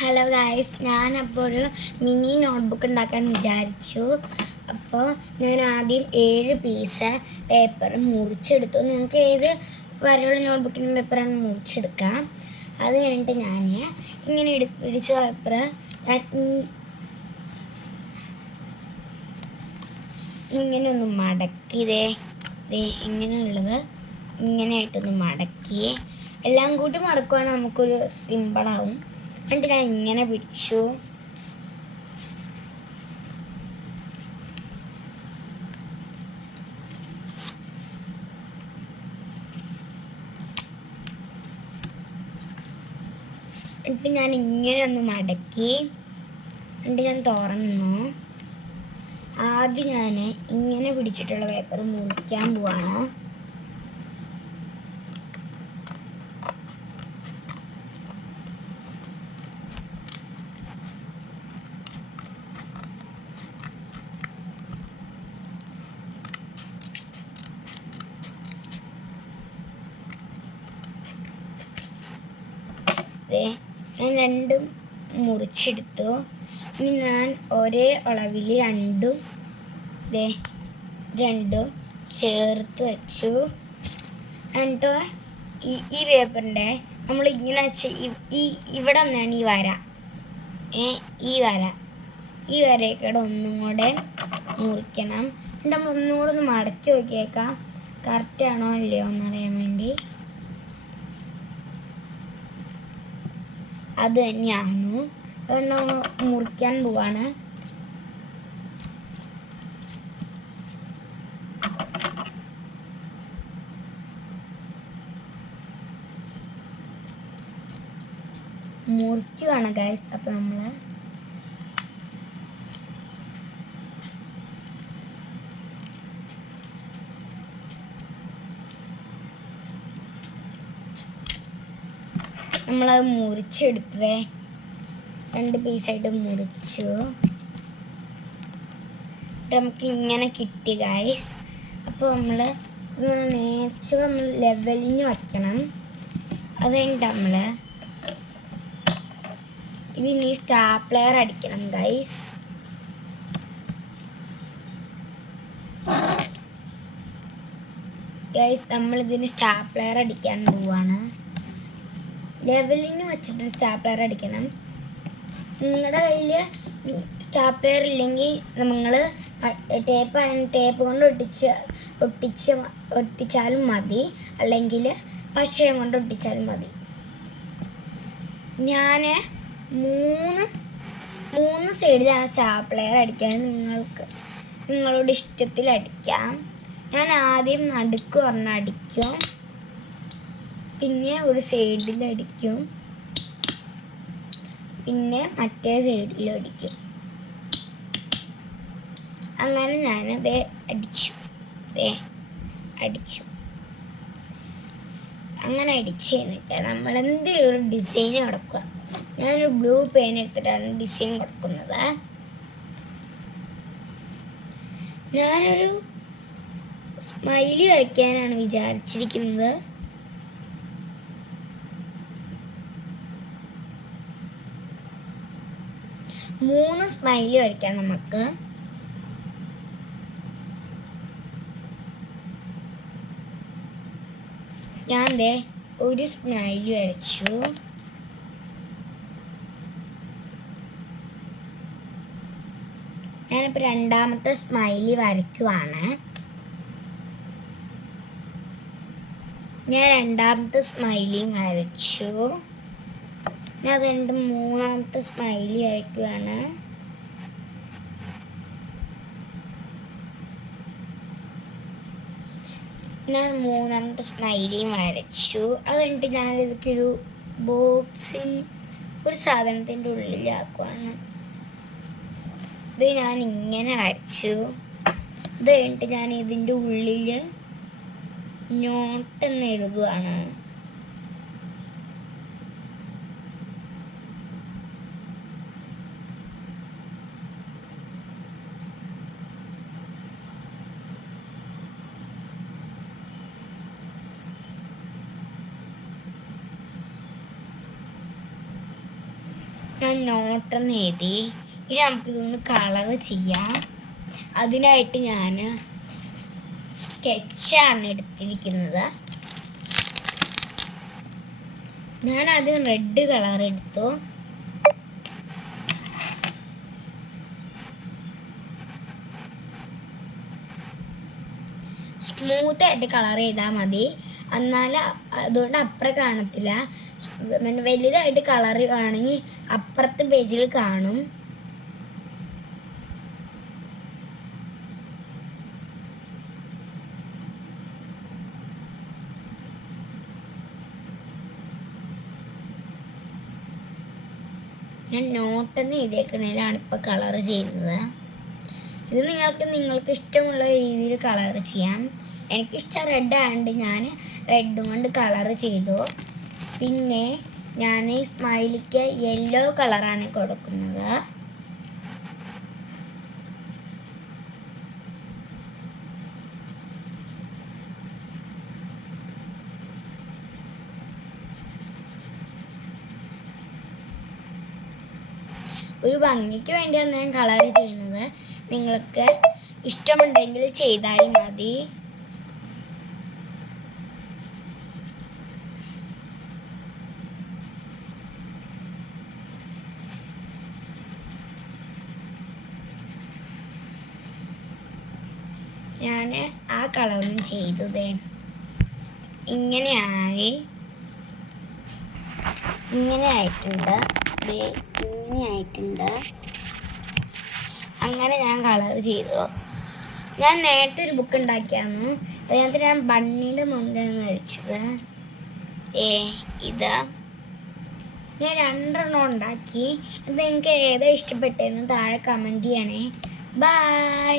Hello guys, ഞാനപ്പോൾ ഒരു mini notebook ഉണ്ടാക്കാൻ വിചാരിച്ചു. അപ്പോൾ ഞാൻ ആദ്യം 7 പീസ് പേപ്പർ മുറിച്ചെടുത്തു. നിങ്ങൾക്ക് ഏത് വരെയുള്ള നോട്ട്ബുക്കിൻ്റെ പേപ്പറാണ് മുറിച്ചെടുക്കാം. അത് കഴിഞ്ഞിട്ട് ഞാൻ ഇങ്ങനെ പിടിച്ച പേപ്പർ ഇങ്ങനെ ഒന്ന് മടക്കിയതേ ഇങ്ങനെയുള്ളത് ഇങ്ങനെയായിട്ടൊന്ന് മടക്കി എല്ലാം കൂടി മടക്കുവാണെങ്കിൽ നമുക്കൊരു സിമ്പിളാവും. എന്നിട്ട് ഞാൻ ഇങ്ങനെ പിടിച്ചു. എന്നിട്ട് ഞാൻ ഇങ്ങനെ ഒന്ന് മടക്കി. എന്നിട്ട് ഞാൻ തുറന്നു. ആദ്യം ഞാൻ ഇങ്ങനെ പിടിച്ചിട്ടുള്ള പേപ്പർ മുറിക്കാൻ പോവാണ്. ഞാൻ രണ്ടും മുറിച്ചെടുത്തു. ഇനി ഞാൻ ഒരേ അളവിൽ രണ്ടും ചേർത്ത് വെച്ചു. എന്നിട്ട് ഈ പേപ്പറിൻ്റെ നമ്മൾ ഇങ്ങനെ വെച്ച് ഇവിടെ നിന്നാണ് ഈ വരയൊക്കെ ഒന്നും കൂടെ മുറിക്കണം. എന്നിട്ട് നമ്മൾ ഒന്നും കൂടെ ഒന്ന് മടക്കി നോക്കിയേക്കാം കറക്റ്റ് ആണോ ഇല്ലയോ എന്നറിയാൻ വേണ്ടി. അത് തന്നെയാണ്. നമ്മൾ മുറിക്കാൻ പോവാണ്. മുറിക്കുവാണ് ഗൈസ്. അപ്പം നമ്മളത് മുറിച്ചെടുത്തതേ 2 പീസായിട്ട് മുറിച്ചു. നമുക്ക് ഇങ്ങനെ കിട്ടി ഗൈസ്. അപ്പോൾ നമ്മൾ ലെവലിന് വയ്ക്കണം. അത് കഴിഞ്ഞിട്ട് ഇതിനി സ്റ്റാപ്ലെയർ അടിക്കണം ഗൈസ്. നമ്മളിതിന് സ്റ്റാപ്ലെയർ അടിക്കാൻ പോവാണ്. ലെവലിന് വെച്ചിട്ട് സ്റ്റാപ്ലെയർ അടിക്കണം. നിങ്ങളുടെ കയ്യിൽ സ്റ്റാപ്ലെയർ ഇല്ലെങ്കിൽ നിങ്ങൾ ടേപ്പ് കൊണ്ട് ഒട്ടിച്ചാലും മതി, അല്ലെങ്കിൽ പശയും കൊണ്ട് ഒട്ടിച്ചാലും മതി. ഞാൻ മൂന്ന് സൈഡിലാണ് സ്റ്റാപ്ലെയർ അടിക്കാൻ. നിങ്ങളുടെ ഇഷ്ടത്തിൽ അടിക്കാം. ഞാൻ ആദ്യം നടുക്ക് അടിക്കും, പിന്നെ ഒരു സൈഡിൽ അടിക്കും, പിന്നെ മറ്റേ സൈഡിലും അടിക്കും. അങ്ങനെ ഞാനത് അടിച്ചു. അങ്ങനെ അടിച്ച് കഴിഞ്ഞിട്ട് നമ്മൾ എന്തെങ്കിലും ഒരു ഡിസൈൻ കൊടുക്കുക. ഞാനൊരു ബ്ലൂ പെയിൻ എടുത്തിട്ടാണ് ഡിസൈൻ കൊടുക്കുന്നത്. ഞാനൊരു സ്മൈലി വരയ്ക്കാനാണ് വിചാരിച്ചിരിക്കുന്നത്. മൂന്ന് സ്മൈലി വരയ്ക്കാം നമുക്ക്. ഞാൻ ഒരു സ്മൈലി വരച്ചു. ഞാനിപ്പോൾ രണ്ടാമത്തെ സ്മൈലി വരയ്ക്കുവാണ്. ഞാൻ രണ്ടാമത്തെ സ്മൈലിയും വരച്ചു. ഞാൻ അത് മൂന്നാമത്തെ സ്മൈലി വരയ്ക്കുവാണ്. ഞാൻ മൂന്നാമത്തെ സ്മൈലിയും വരച്ചു. അത് കഴിഞ്ഞിട്ട് ഞാനിതൊക്കെ ഒരു ഒരു സാധനത്തിൻ്റെ ഉള്ളിലാക്കുവാണ്. ഇത് ഞാൻ ഇങ്ങനെ വരച്ചു. ഇത് കഴിഞ്ഞിട്ട് ഞാൻ ഇതിൻ്റെ ഉള്ളിൽ നോട്ടെന്ന് എഴുതുവാണ്. ഞാൻ നോട്ടെന്ന് എഴുതി. ഇനി നമുക്കിതൊന്ന് കളർ ചെയ്യാം. അതിനായിട്ട് ഞാൻ സ്കെച്ചാണ് എടുത്തിരിക്കുന്നത്. ഞാൻ ആദ്യം റെഡ് കളർ എടുത്തു. സ്മൂത്തായിട്ട് കളർ ചെയ്താൽ മതി, എന്നാൽ അതുകൊണ്ട് അപ്പുറം കാണത്തില്ല. വലുതായിട്ട് കളർ ആണെങ്കിൽ അപ്പുറത്തെ പേജിൽ കാണും. ഞാൻ നോട്ടെന്ന് എഴുതിയേക്കുന്നതിലാണ് ഇപ്പോൾ കളർ ചെയ്യുന്നത്. ഇത് നിങ്ങൾക്ക് ഇഷ്ടമുള്ള രീതിയിൽ കളർ ചെയ്യാം. എനിക്കിഷ്ടം റെഡ് ആയതുകൊണ്ട് ഞാൻ റെഡും കൊണ്ട് കളർ ചെയ്തു. പിന്നെ ഞാൻ ഈ സ്മൈലിക്ക് യെല്ലോ കളറാണ് കൊടുക്കുന്നത്. ഒരു ഭംഗിക്ക് വേണ്ടിയാണ് ഞാൻ കളർ ചെയ്യുന്നത്. നിങ്ങൾക്ക് ഇഷ്ടമുണ്ടെങ്കിൽ ചെയ്താൽ മതി. ഞാൻ ആ കളറും ചെയ്തത് ഇങ്ങനെയായിട്ടുണ്ട്. ഇങ്ങനെയായിട്ടുണ്ട്. അങ്ങനെ ഞാൻ കളർ ചെയ്തു. ഞാൻ നേരത്തെ ഒരു ബുക്ക് ഉണ്ടാക്കിയായിരുന്നു. അതിനകത്ത് ഞാൻ ബണ്ണിയുടെ മുന്താണ് വരച്ചത്. ഇത് ഞാൻ 2 ഉണ്ടാക്കി. അത് നിങ്ങൾക്ക് ഏതാ ഇഷ്ടപ്പെട്ടതെന്ന് താഴെ കമൻറ്റ് ചെയ്യണേ. ബൈ.